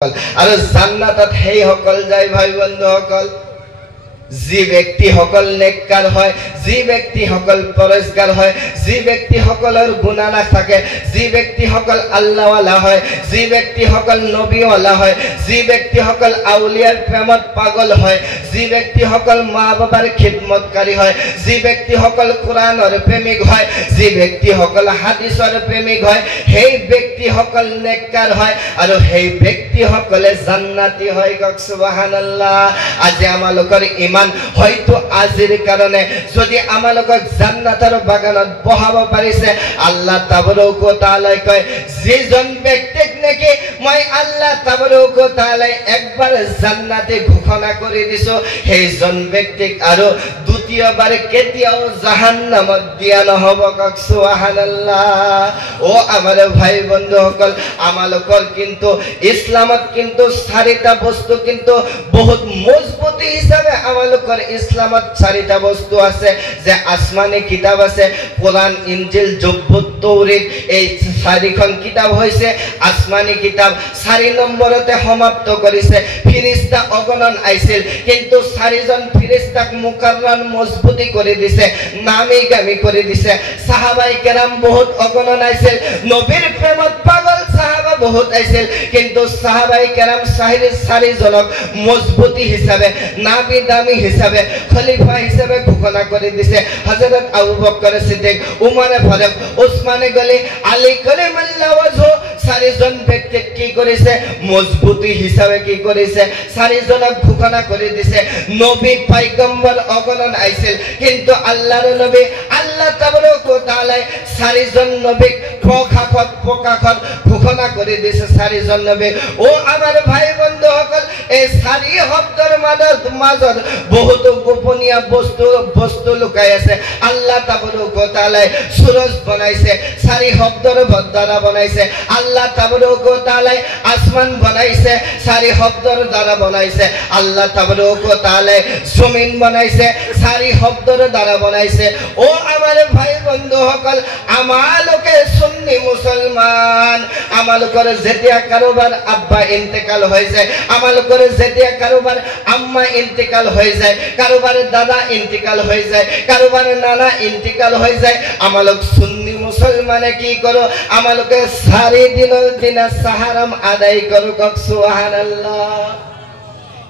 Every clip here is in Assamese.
আৰু জান্নাতত সেই সকল যায় ভাই বন্ধুসকল যি ব্যক্তি সকল নেককাৰ হয়, যি ব্যক্তি সকল পৰহেজগাৰ হয়, যি ব্যক্তি সকলৰ গুনাহ নাথাকে, যি ব্যক্তি সকল আল্লাহৱালা হয়, যি ব্যক্তি সকল নবীৱালা হয়, যি ব্যক্তি সকল আউলিয়াৰ প্ৰেমত পাগল হয়, যি ব্যক্তি সকল মা বাবাৰ খিদমতকাৰী হয়, যি ব্যক্তি সকল কোৰআনৰ প্ৰেমিক হয়, যি ব্যক্তি সকল হাদিসৰ প্ৰেমিক হয়, সেই ব্যক্তি সকল নেককাৰ হয় আৰু সেই ব্যক্তি সকলে জান্নাতি হয়। কক সুবহানাল্লাহ। আজি আমালোকৰ হয়তো আজিৰ কাৰণে যদি আমালোকক জান্নাতৰ বাগানত বহাব পাৰিছে, আল্লাহ তাবাৰক ও তাআলা কয় যিজন ব্যক্তিক নেকি মই আল্লাহ তাবাৰক ও তাআলা একবাৰ জান্নাতে ঘোষণা কৰি দিছো, সেইজন ব্যক্তিক আৰু দ্বিতীয়বাৰ কেতিয়াও জাহান্নামত দিয়া নহব। কক সুবহানাল্লাহ। ও আমাৰ ভাই বন্ধুসকল, আমালোকৰ কিন্তু ইছলামত কিন্তু চাৰিটা বস্তু কিন্তু বহুত মজবুতি হিচাপে আমালোকৰ ইছলামত চাৰিটা বস্তু আছে, যে আসমানী কিতাব আছে, কোৰআন, ইনজিল, জবুৰ, তৌৰাত। এই চাৰিখন কিতাব হৈছে আসমানী কিতাব। 4 নম্বৰতে সমাপ্ত কৰিছে। ফিৰিস্তা অগণন আইছিল, কিন্তু 4জন ফিৰিস্তাক মুকাৰৰম মজবুতি কৰি দিছে, নামি গামি কৰি দিছে। সাহাবাই কেৰাম বহুত অগণন আইছিল, নবীৰ প্ৰেমত পাগল সাহাবা বহুত আইছিল, কিন্তু সাহাবাই কেৰাম 4জনক মজবুতি হিচাপে, নামি দামি হিচাপে, খলিফা হিচাপে ঘোষণা কৰি দিছে। হযৰত আবু বকৰ সিদ্দিক, উমৰে ফাৰুক, উসমানে গনি, আলী কালিমাল্লাহু ওয়াজহু, 4জন ব্যক্তি কি কৰিছে? মজবুতি হিচাপে কি কৰিছে? 4জনক ঘোষণা কৰি দিছে। নবী পয়গম্বৰ অগণন আইছিল, কিন্তু আল্লাহৰ নবী আল্লাহ তাবাৰক ও তাআলা 4জন নবীক প্ৰকাশত ঘোষণা কৰি দিছে। 4জন নবী। ও আমাৰ ভাই বন্ধুসকল, এই 4 শব্দৰ মাজত বহুত গোপনীয় বস্তু লুকাই আছে। আল্লাহ তাবাৰক ও তাআলা সূৰজ বনাইছে, 4 শব্দৰ দ্বাৰা বনাইছে। আল্লাহ তাবাৰক ও তাআলা আসমান বনাইছে, 4 শব্দৰ দ্বাৰা বনাইছে। আল্লাহ তাবাৰক ও তাআলা জমিন বনাইছে, 4 শব্দৰ দ্বাৰা বনাইছে। ও আমাৰ ভাই বন্ধুসকল, আমালোকে সুন্নি মুসলমান, আমালোকৰ যেতিয়া কাৰোবাৰ আব্বা ইন্তেকাল হৈ যায়, আমালোকৰ যেতিয়া কাৰোবাৰ আম্মা ইন্তেকাল হৈ যায়, কাৰোবাৰ দাদা ইন্তেকাল হৈ যায়, কাৰোবাৰ নানা ইন্তেকাল হৈ যায়, আমালোক সুন্নি মুসলমানে কি কৰো? আমালোকে 4 দিনৰ দিনা সাহারাম আদায় করো। কক সুবহানাল্লাহ।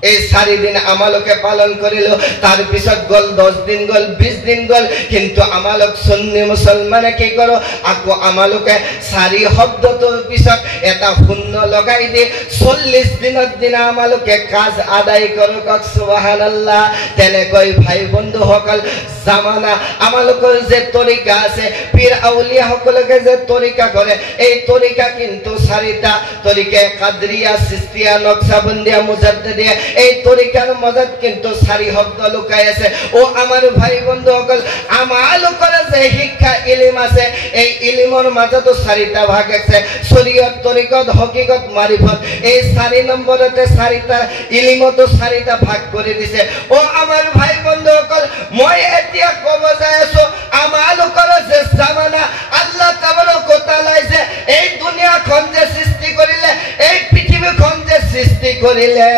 এই 4 দিন আমালোকে পালন করিল, তার পিছত গল 10 দিন গল, 20 দিন গল, কিন্তু আমালোক সুন্নি মুসলমানে কি করো? আকো আমালোকে 4 শব্দটোৰ পিছত এটা শূন্য লগাই দি 40 দিনৰ দিনা আমালোকে কাজ আদায় কৰো। কক সুবহানাল্লাহ। তেনেকৈ ভাই বন্ধুসকল, জামানা আমালোকৰ যে তৰিকা আছে, পীর আউলিয়া সকলকে যে তরিকা করে, এই তরিকা কিন্তু 4টা তরিকা, কাদরিয়া, চিস্তিয়া, নকশবন্দিয়া, মুজাদ্দিদিয়া। এই তরিকার মজত কিন্তু 4 শব্দ লুকাই আছে। ও আমার ভাই বন্ধুসকল, আমালোকৰ যে শিক্ষা ইলিম আছে, এই ইলিমৰ মাজতো 4টা ভাগ আছে, শৰীয়ত, তৰিকত, হকিকত, মাৰিফত। এই 4 নম্বৰতে 4টা ইলিমতো 4টা ভাগ কৰি দিছে। ও আমাৰ ভাই বন্ধুসকল, মই এতিয়া কব যাই আছো, আমালোকৰ যে জামানা আল্লাহ তাবাৰক ও তাআলা যে এই দুনিয়াখন যে সৃষ্টি কৰিলে, এই পৃথিৱীখন যে সৃষ্টি কৰিলে,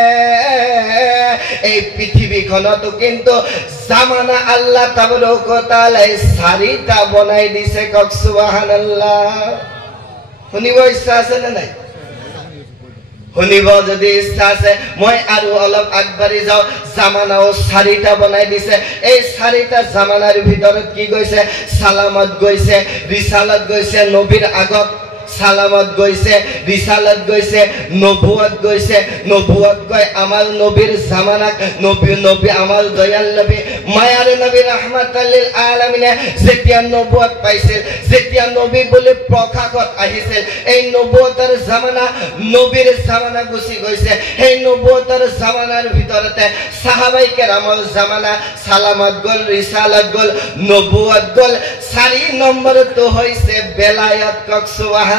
এই পৃথিৱীখনতো কিন্তু জামানা আল্লাহ তাবাৰক ও তাআলা 4টা বনাই দিছে। কক সুবহানাল্লাহ। শুনিব ইচ্ছা আছে নে নাই? শুনিব যদি ইচ্ছা আছে, মই আৰু অলপ আগবাঢ়ি যাওঁ। জামানাও 4টা বনাই দিছে। এই 4টা জামানাৰ ভিতৰত কি গৈছে? সালামত গৈছে, ৰিসালাত গৈছে, নবীৰ আগত সালামত গৈছে, রিসালাত গৈছে, নবুয়ত গৈছে। নবুয়ত গৈ আমার নবীর জামানাক নবী আমার দয়াল নবী, মায়ার নবী রাহমাতাল লিল আলামিনে যেতিয়া নবুয়ত পাইছিল, যেতিয়া নবী বলে প্রকাশত আহিছিল, এই নবুয়তৰ জামানা, নবীৰ জামানা গুচি গৈছে। সেই নবুয়তৰ জামানাৰ ভিতৰতে সাহাবাই কেৰামৰ জামানা, সালামত গল, ৰিসালাত গল, নবুয়ত গল। 4 নম্বৰটো হৈছে বেলায়ত। কক সুবহানাল্লাহ।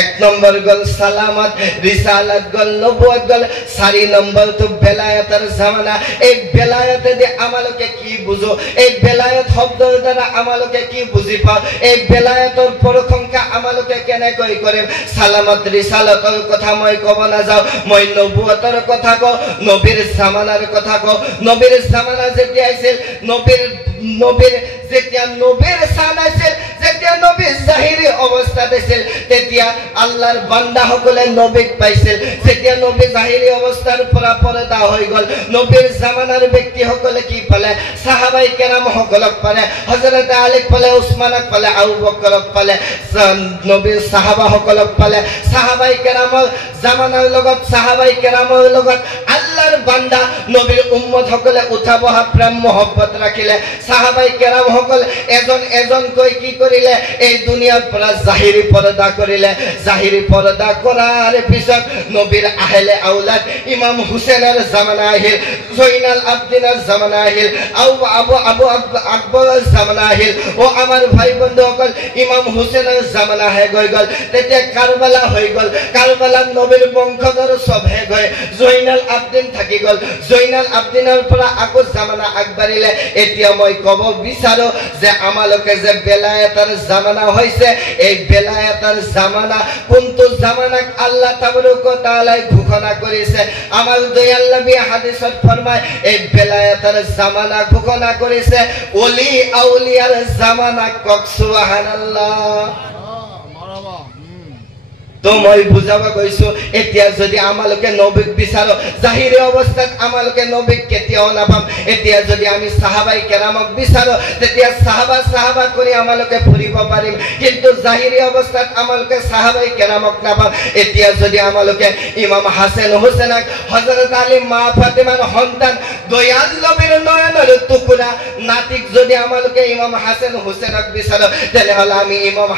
এক নম্বর গল সালামত, রিসালাত গল, নবুয়ত গল। 4 নম্বর তো বেলায়েতের জামানা। এই বেলায়েতে দিয়ে আমালোকে কি বুঝো? এই বেলায়েত শব্দৰ দ্বাৰা আমালোকে কি বুজি পাও? এই বেলায়েতৰ প্ৰশংসা আমালোকে কেনেকৈ কৰিম? সালামত ৰিসালাতৰ কথা মই ক'ব নাযাওঁ, মই নবুয়তৰ কথা কওঁ, নবীৰ জামানাৰ কথা কওঁ। নবীৰ জামানা যেতিয়া আছিল, নবীৰ যেতিয়া নবীৰ শান আছিল, যেতিয়া নবী জাহিৰী অৱস্থাত আছিল, তেতিয়া আল্লাহৰ বান্দাসকলে নবীক পাইছিল। যেতিয়া নবী জাহিৰী অৱস্থাৰ পৰা পৰ্দা হৈ গ'ল, নবীৰ জামানাৰ ব্যক্তিসকলে কি পালে? সাহাবাই কেৰাম সকলক পালে, হযৰত আলীক পালে, উসমানক পালে, আবু বকৰক পালে, নবীৰ সাহাবাসকলক পালে। সাহাবাই কেৰামৰ জামানাৰ লগত, সাহাবাই কেৰামৰ লগত আল্লাহৰ বান্দা নবীৰ উম্মত সকলে উঠা বহা প্ৰেম মহব্বত ৰাখিলে। সাহাবাই কেৰাম সকল এজন এজনকৈ কি কৰিলে? এই দুনিয়াৰ পৰা জাহিৰী পৰ্দা কৰিলে। জাহিৰী পৰ্দা কৰাৰ পিছত নবীৰ আহলে আউলাদ ইমাম হুসেনৰ জামানা আহিল, জৈনাল আবদিনৰ জামানা আহিল, আবু আকবৰৰ জামানা আহিল। ও আমাৰ ভাই বন্ধুসকল, ইমাম হুসেনৰ জামানা শেষ হৈ গ'ল, তেতিয়া কাৰবালা হৈ গ'ল। কাৰবালাত নবীৰ বংশধৰ চব শেষ হৈ জৈনাল আবদিন থাকি গ'ল। জৈনাল আবদিনৰ পৰা আকৌ জামানা আগবাঢ়িলে। এতিয়া মই ক'ব বিচাৰো যে আমালোকে যে বেলায়েতৰ জামানা হৈছে, এই বেলায়েতৰ জামানা কোনটো জামানাক আল্লাহ তাবাৰক ওয়া তাআলা ঘোষণা কৰিছে? আমাৰ দয়াল নবী হাদিসত ফৰমায় এই বেলায়েতৰ জামানা ঘোষণা কৰিছে ওলি আউলিয়াৰ জামানা। কক সুবহানাল্লাহ। তো মই বুজাব গৈছো, এতিয়া যদি আমালোকে নবীক বিচাৰো, জাহিৰী অৱস্থাত আমালোকে নবীক কেতিয়াও নাপাম। এতিয়া যদি আমি সাহাবাই কেৰামক বিচাৰো, তেতিয়া সাহাবা কৰি আমালোকে ফুৰিব পাৰিম, কিন্তু জাহিৰী অৱস্থাত আমালোকে সাহাবাই কেৰামক নাপাম। এতিয়া যদি আমালোকে ইমাম হাসান হুসেনক, হযৰত আলী মা ফাতেমাৰ সন্তান, দয়াল নবীৰ নয়নৰ টুকুৰা নাতিক যদি আমালোকে ইমাম হাসান হুসেনক বিচাৰো, তেনেহ'লে আমি ইমাম